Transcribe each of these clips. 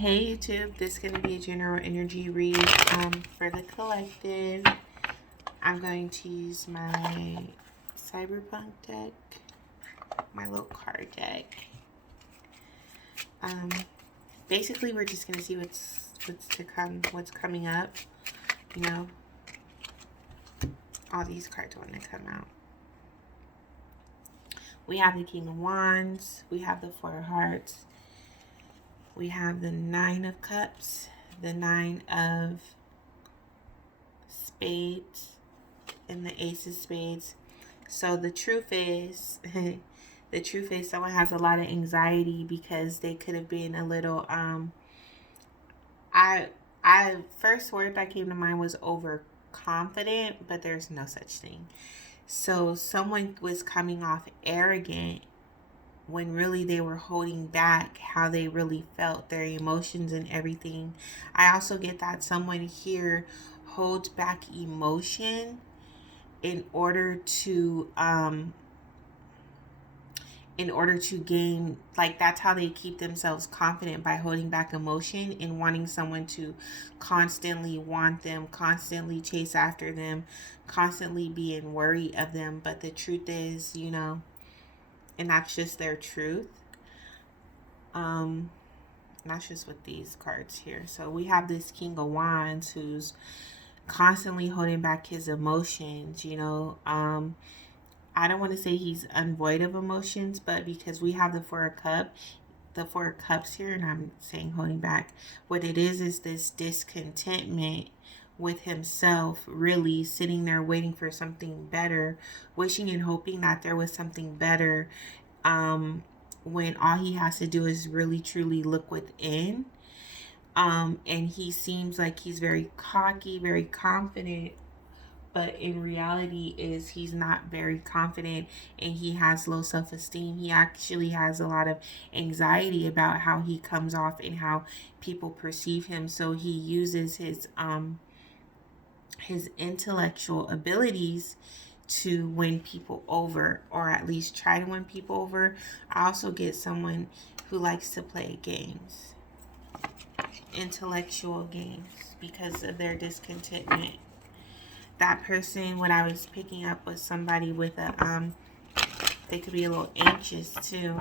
Hey YouTube, this is going to be a general energy read for the collective. I'm going to use my Cyberpunk deck, my little card deck. Basically, we're just going to see what's to come, what's coming up. You know, all these cards want to come out. We have the King of Wands. We have the Four of Hearts. We have the Nine of Cups, the Nine of Spades, and the Ace of Spades. So the truth is, someone has a lot of anxiety because they could have been a little, first word that came to mind was overconfident, but there's no such thing. So someone was coming off arrogant when really they were holding back how they really felt, their emotions and everything. I also get that someone here holds back emotion in order to gain, like, that's how they keep themselves confident, by holding back emotion and wanting someone to constantly want them, constantly chase after them, constantly be in worry of them. But the truth is, and that's just their truth. That's just with these cards here. So we have this King of Wands who's constantly holding back his emotions. I don't want to say he's unvoid of emotions, but because we have the Four of Cups here, and I'm saying holding back, what it is this discontentment with himself, really sitting there waiting for something better, wishing and hoping that there was something better, when all he has to do is really truly look within. And he seems like he's very cocky, very confident, but in reality is he's not very confident, and he has low self-esteem. He actually has a lot of anxiety about how he comes off and how people perceive him. So he uses his intellectual abilities to win people over, or at least try to win people over. I also get someone who likes to play games, intellectual games, because of their discontentment. That person, what I was picking up, was somebody with a they could be a little anxious too,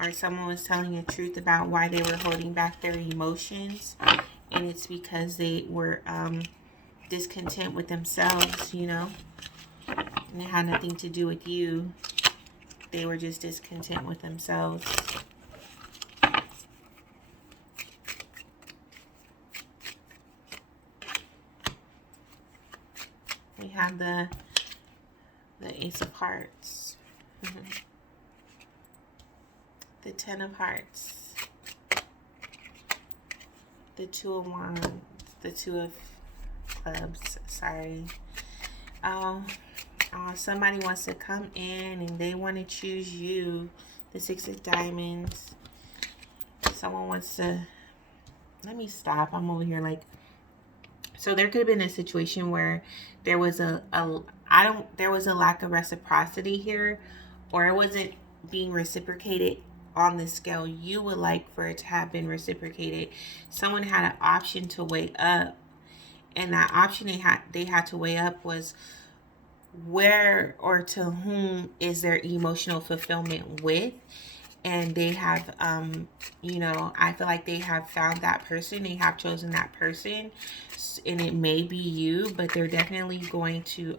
or someone was telling the truth about why they were holding back their emotions, and it's because they were discontent with themselves, and it had nothing to do with you. They were just discontent with themselves. We have the Ace of Hearts. The Ten of Hearts, the Two of Wands, the Two of Clubs, sorry. Somebody wants to come in and they want to choose you, the Six of Diamonds. Someone wants to, let me stop, I'm over here like, so there could have been a situation where there was there was a lack of reciprocity here, or it wasn't being reciprocated on the scale you would like for it to have been reciprocated. Someone had an option to weigh up, and that option they had to weigh up was where or to whom is their emotional fulfillment with. And they have I feel like they have found that person, they have chosen that person, and it may be you, but they're definitely going to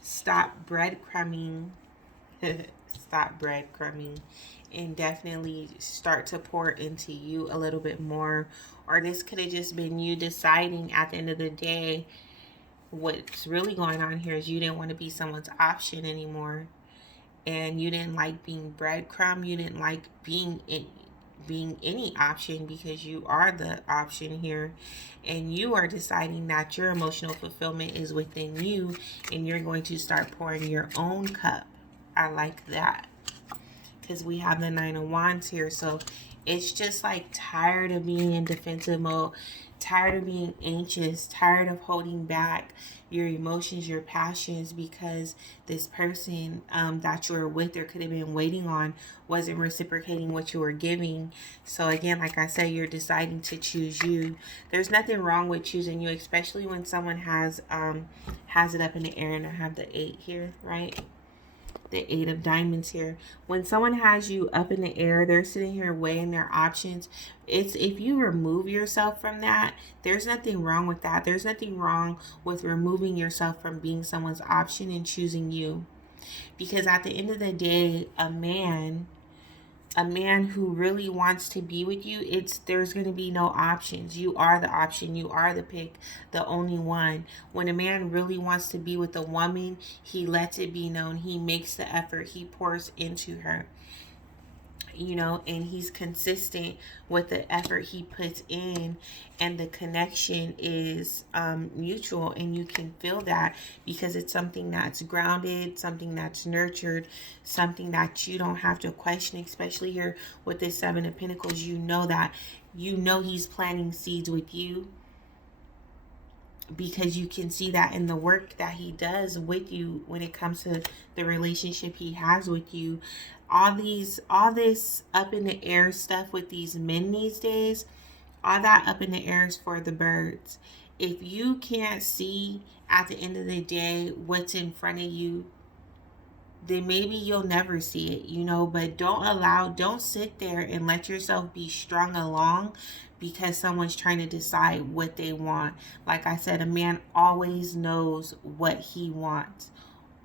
stop breadcrumbing and definitely start to pour into you a little bit more. Or this could have just been you deciding at the end of the day, what's really going on here is you didn't want to be someone's option anymore, and you didn't like being breadcrumb. You didn't like being any option, because you are the option here, and you are deciding that your emotional fulfillment is within you, and you're going to start pouring your own cup. I like that, because we have the Nine of Wands here. So it's just like tired of being in defensive mode, tired of being anxious, tired of holding back your emotions, your passions, because this person that you were with or could have been waiting on wasn't reciprocating what you were giving. So again, like I said, you're deciding to choose you. There's nothing wrong with choosing you, especially when someone has it up in the air. And I have the 8 here, right? The 8 of diamonds here. When someone has you up in the air, they're sitting here weighing their options. It's if you remove yourself from that, there's nothing wrong with that. There's nothing wrong with removing yourself from being someone's option and choosing you. Because at the end of the day, a man who really wants to be with you, there's going to be no options. You are the option. You are the pick, the only one. When a man really wants to be with a woman, he lets it be known. He makes the effort. He pours into her. And he's consistent with the effort he puts in, and the connection is mutual, and you can feel that because it's something that's grounded, something that's nurtured, something that you don't have to question, especially here with this 7 of Pentacles. He's planting seeds with you, because you can see that in the work that he does with you when it comes to the relationship he has with you. All this up in the air stuff with these men these days, all that up in the air is for the birds. If you can't see at the end of the day what's in front of you, then maybe you'll never see it, but don't sit there and let yourself be strung along because someone's trying to decide what they want. Like I said, a man always knows what he wants.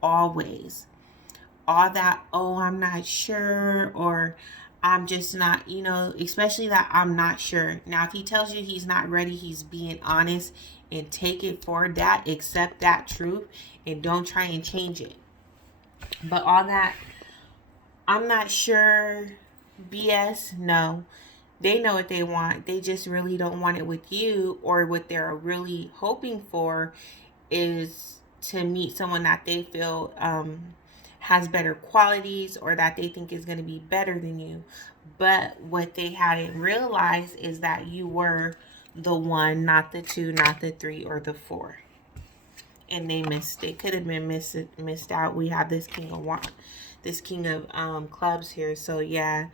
Always. All that, I'm not sure, or I'm just not, especially that I'm not sure. Now, if he tells you he's not ready, he's being honest, and take it for that, accept that truth, and don't try and change it. But all that, I'm not sure, BS, no. They know what they want. They just really don't want it with you, or what they're really hoping for is to meet someone that they feel has better qualities, or that they think is going to be better than you. But what they hadn't realized is that you were the 1, not the 2, not the 3, or the 4. And they could have been missed out. We have this King of Clubs here. So yeah,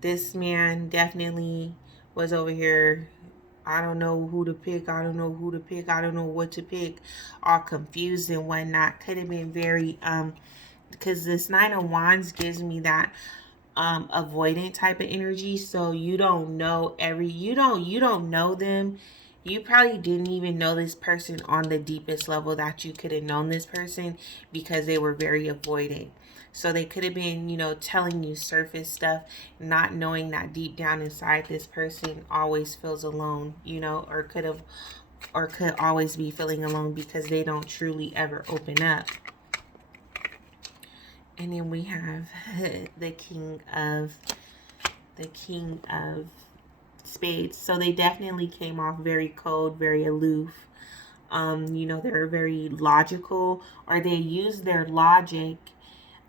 this man definitely was over here. I don't know who to pick. I don't know what to pick. All confused and whatnot. Could have been very because this 9 of Wands gives me that avoidant type of energy. So you don't know you don't know them. You probably didn't even know this person on the deepest level that you could have known this person, because they were very avoidant. So they could have been, telling you surface stuff, not knowing that deep down inside this person always feels alone, or could always be feeling alone because they don't truly ever open up. And then we have the King of Spades. So they definitely came off very cold, very aloof. They're very logical, or they use their logic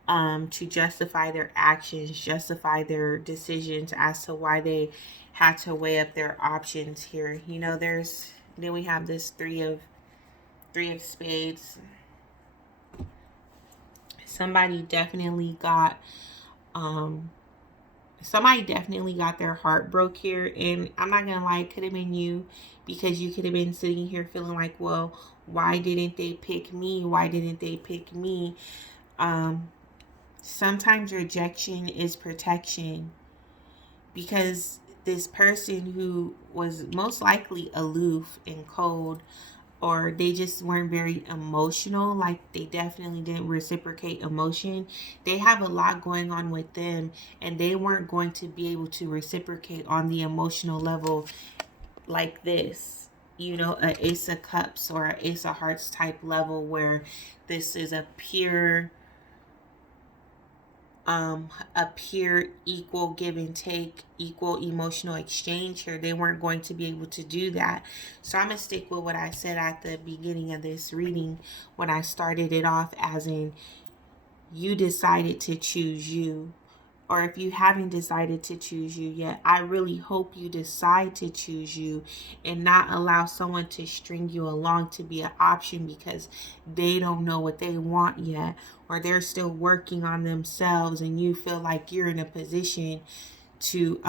to justify their actions, justify their decisions as to why they had to weigh up their options here. Then we have this three of Spades. Somebody definitely got their heart broke here, and I'm not gonna lie, it could have been you, because you could have been sitting here feeling like, well, why didn't they pick me? Sometimes rejection is protection, because this person who was most likely aloof and cold, or they just weren't very emotional, like they definitely didn't reciprocate emotion. They have a lot going on with them, and they weren't going to be able to reciprocate on the emotional level like this. A Ace of Cups or an Ace of Hearts type level, where this is a pure equal give and take, equal emotional exchange here. They weren't going to be able to do that. So I'm going to stick with what I said at the beginning of this reading when I started it off, as in, you decided to choose you, or if you haven't decided to choose you yet, I really hope you decide to choose you and not allow someone to string you along to be an option because they don't know what they want yet, or they're still working on themselves and you feel like you're in a position to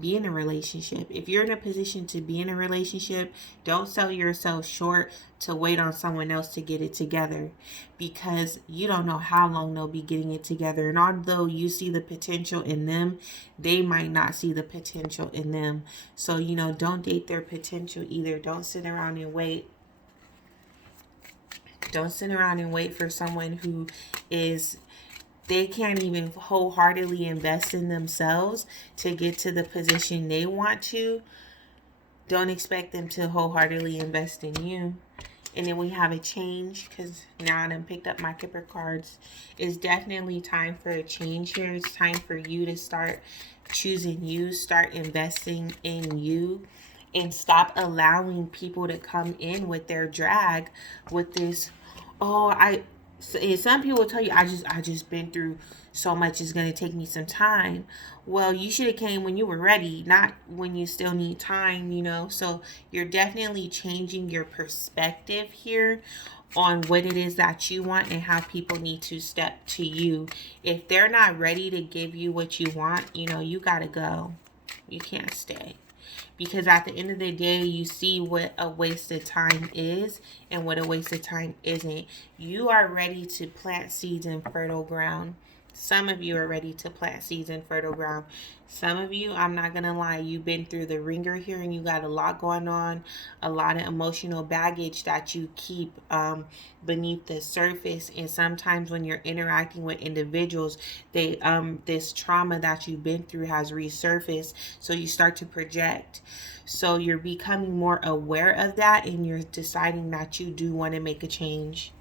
be in a relationship. If you're in a position to be in a relationship, don't sell yourself short to wait on someone else to get it together, because you don't know how long they'll be getting it together. And although you see the potential in them, they might not see the potential in them. So don't date their potential either. Don't sit around and wait. Don't sit around and wait for someone who is, they can't even wholeheartedly invest in themselves to get to the position they want to. Don't expect them to wholeheartedly invest in you. And then we have a change, because now I done picked up my Kipper cards. It's definitely time for a change here. It's time for you to start choosing you, start investing in you, and stop allowing people to come in with their drag, with this, and some people tell you, I just been through so much, it's going to take me some time. Well, you should have came when you were ready, not when you still need time. So you're definitely changing your perspective here on what it is that you want and how people need to step to you. If they're not ready to give you what you want, you got to go. You can't stay. Because at the end of the day, you see what a waste of time is and what a waste of time isn't. You are ready to plant seeds in fertile ground. Some of you are ready to plant seeds in fertile ground. Some of you, I'm not going to lie, you've been through the ringer here and you got a lot going on, a lot of emotional baggage that you keep beneath the surface. And sometimes when you're interacting with individuals, they this trauma that you've been through has resurfaced. So you start to project. So you're becoming more aware of that and you're deciding that you do want to make a change.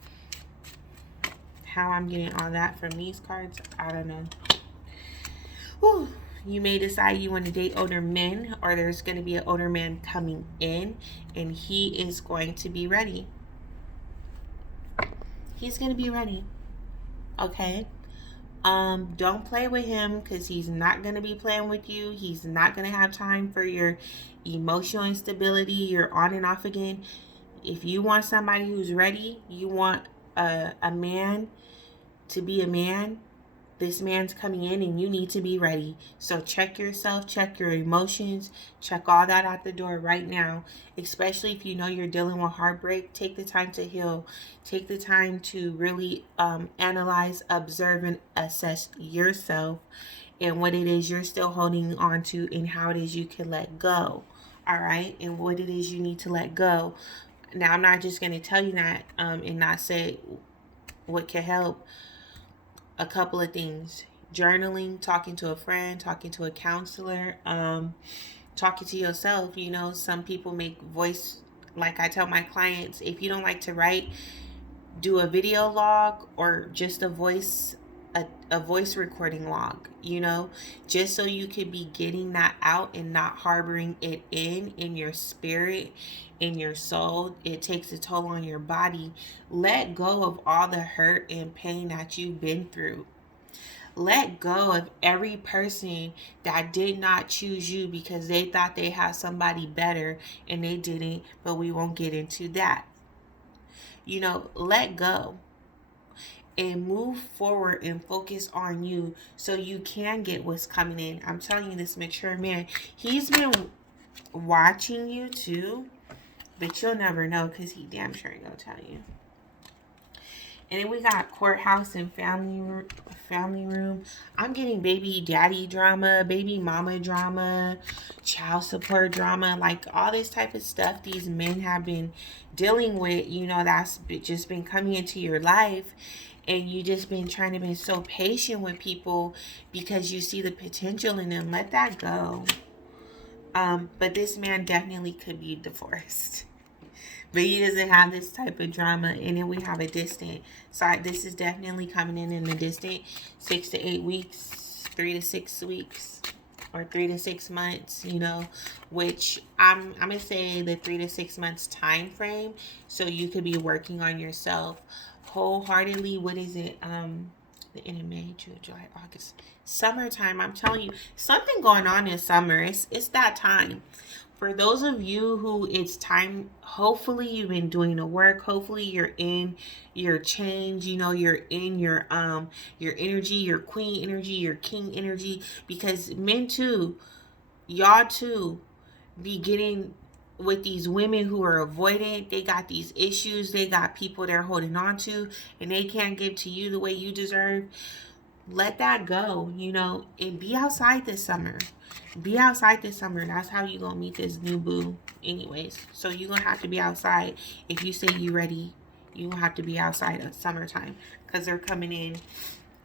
How I'm getting all that from these cards, I don't know. Whew. You may decide you want to date older men, or there's going to be an older man coming in and he is going to be ready. He's going to be ready. Okay? Don't play with him, because he's not going to be playing with you. He's not going to have time for your emotional instability, your on and off again. If you want somebody who's ready, you want a man to be a man, this man's coming in and you need to be ready. So check yourself, check your emotions, check all that out the door right now. Especially if you know you're dealing with heartbreak, take the time to heal. Take the time to really analyze, observe, and assess yourself and what it is you're still holding on to and how it is you can let go. All right? And what it is you need to let go. Now, I'm not just going to tell you that and not say what can help. A couple of things: journaling, talking to a friend, talking to a counselor, talking to yourself. Some people make voice, like I tell my clients, if you don't like to write, do a video log or just a voice recording log, just so you could be getting that out and not harboring it in your spirit, in your soul. It takes a toll on your body. Let go of all the hurt and pain that you've been through. Let go of every person that did not choose you because they thought they had somebody better and they didn't, but we won't get into that. Let go and move forward and focus on you so you can get what's coming in. I'm telling you, this mature man, he's been watching you too, but you'll never know because he damn sure ain't gonna tell you. And then we got courthouse and family room. I'm getting baby daddy drama, baby mama drama, child support drama, like all this type of stuff these men have been dealing with. That's just been coming into your life. And you just been trying to be so patient with people because you see the potential in them. Let that go. But this man definitely could be divorced. But he doesn't have this type of drama. And then we have a distant. So this is definitely coming in the distant 6 to 8 weeks, 3 to 6 weeks, or 3 to 6 months, which I'm going to say the 3 to 6 months time frame. So you could be working on yourself wholeheartedly. What is it? The end of May, June, July, August. Summertime, I'm telling you, something going on in summer. It's that time. For those of you who it's time, hopefully you've been doing the work. Hopefully you're in your change. You know, you're in your energy, your queen energy, your king energy. Because men too, y'all too, be getting with these women who are avoidant. They got these issues, they got people they're holding on to, and they can't give to you the way you deserve. Let that go, you know, and be outside this summer. Be outside this summer. That's how you gonna meet this new boo anyways. So you gonna have to be outside. If you say you ready, you gonna have to be outside at summertime, because they're coming in.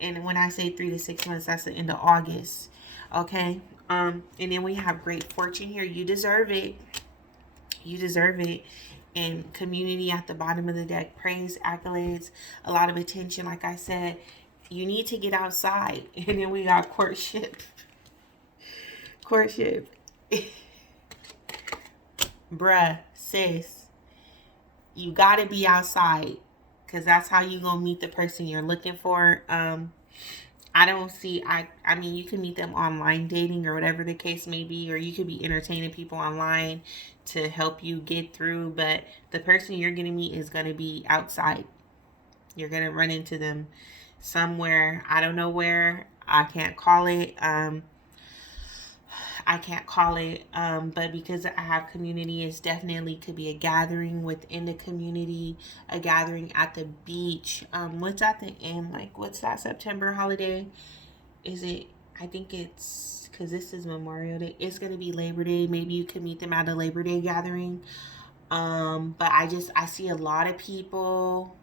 And when I say 3 to 6 months, that's the end of August. Okay. And then we have great fortune here. You deserve it. You deserve it. And community at the bottom of the deck. Praise, accolades, a lot of attention. Like I said, you need to get outside. And then we got courtship. Courtship. Bruh, sis, you gotta be outside, because that's how you gonna meet the person you're looking for. I don't see, I mean, you can meet them online dating or whatever the case may be, or you could be entertaining people online to help you get through, but the person you're going to meet is going to be outside. You're going to run into them somewhere. I don't know where. I can't call it. But because I have community, it's definitely could be a gathering within the community, a gathering at the beach. What's at the end? Like, what's that September holiday? Is it? I think it's, because this is Memorial Day. It's gonna be Labor Day. Maybe you could meet them at a Labor Day gathering. But I see a lot of people.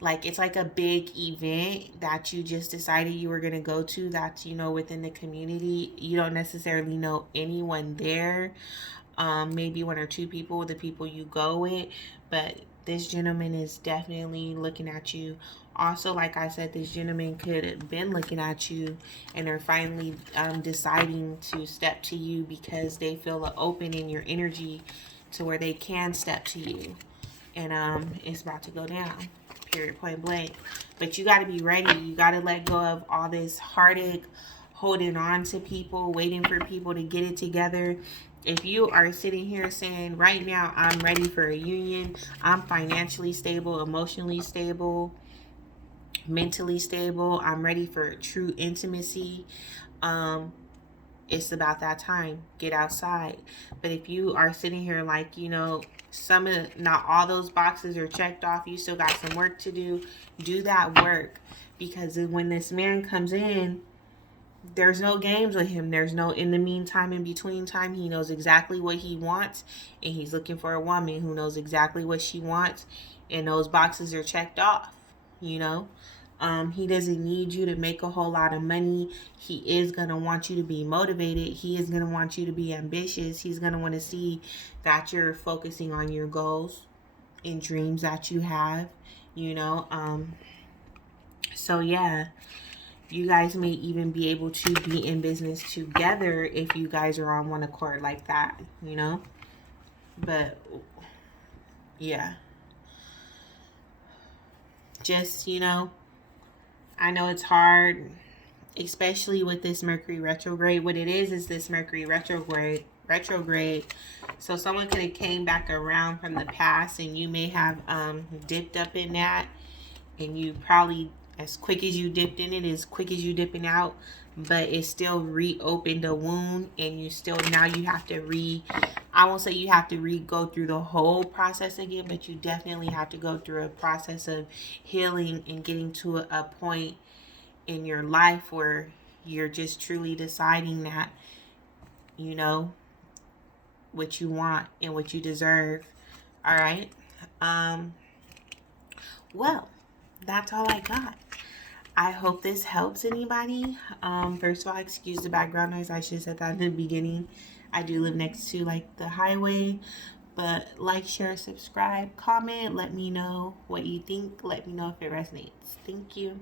Like, it's like a big event that you just decided you were going to go to, that's, you know, within the community. You don't necessarily know anyone there. Maybe 1 or 2 people, the people you go with. But this gentleman is definitely looking at you. Also, like I said, this gentleman could have been looking at you, and they're finally deciding to step to you because they feel an open in your energy to where they can step to you. And it's about to go down. Period, point blank. But you got to be ready. You got to let go of all this heartache, holding on to people, waiting for people to get it together. If you are sitting here saying, right now, I'm ready for a union, I'm financially stable, emotionally stable, mentally stable, I'm ready for true intimacy, it's about that time. Get outside. But if you are sitting here like, you know, not all those boxes are checked off, you still got some work to do, do that work. Because when this man comes in, there's no games with him. There's no in the meantime, in between time. He knows exactly what he wants, and he's looking for a woman who knows exactly what she wants, and those boxes are checked off, you know. He doesn't need you to make a whole lot of money. He is going to want you to be motivated. He is going to want you to be ambitious. He's going to want to see that you're focusing on your goals and dreams that you have, you know. So yeah, you guys may even be able to be in business together if you guys are on one accord like that, you know. But yeah, just, you know, I know it's hard, especially with this Mercury retrograde. What it is this Mercury retrograde. So someone could have came back around from the past, and you may have dipped up in that, and you probably, as quick as you dipped in it, as quick as you dipping out, but it still reopened a wound, and you still, now you have to I won't say you have to go through the whole process again, but you definitely have to go through a process of healing and getting to a point in your life where you're just truly deciding that, you know, what you want and what you deserve. All right. Well, that's all I got. I hope this helps anybody. First of all, excuse the background noise. I should have said that in the beginning. I do live next to like the highway. But like, share, subscribe, comment. Let me know what you think. Let me know if it resonates. Thank you.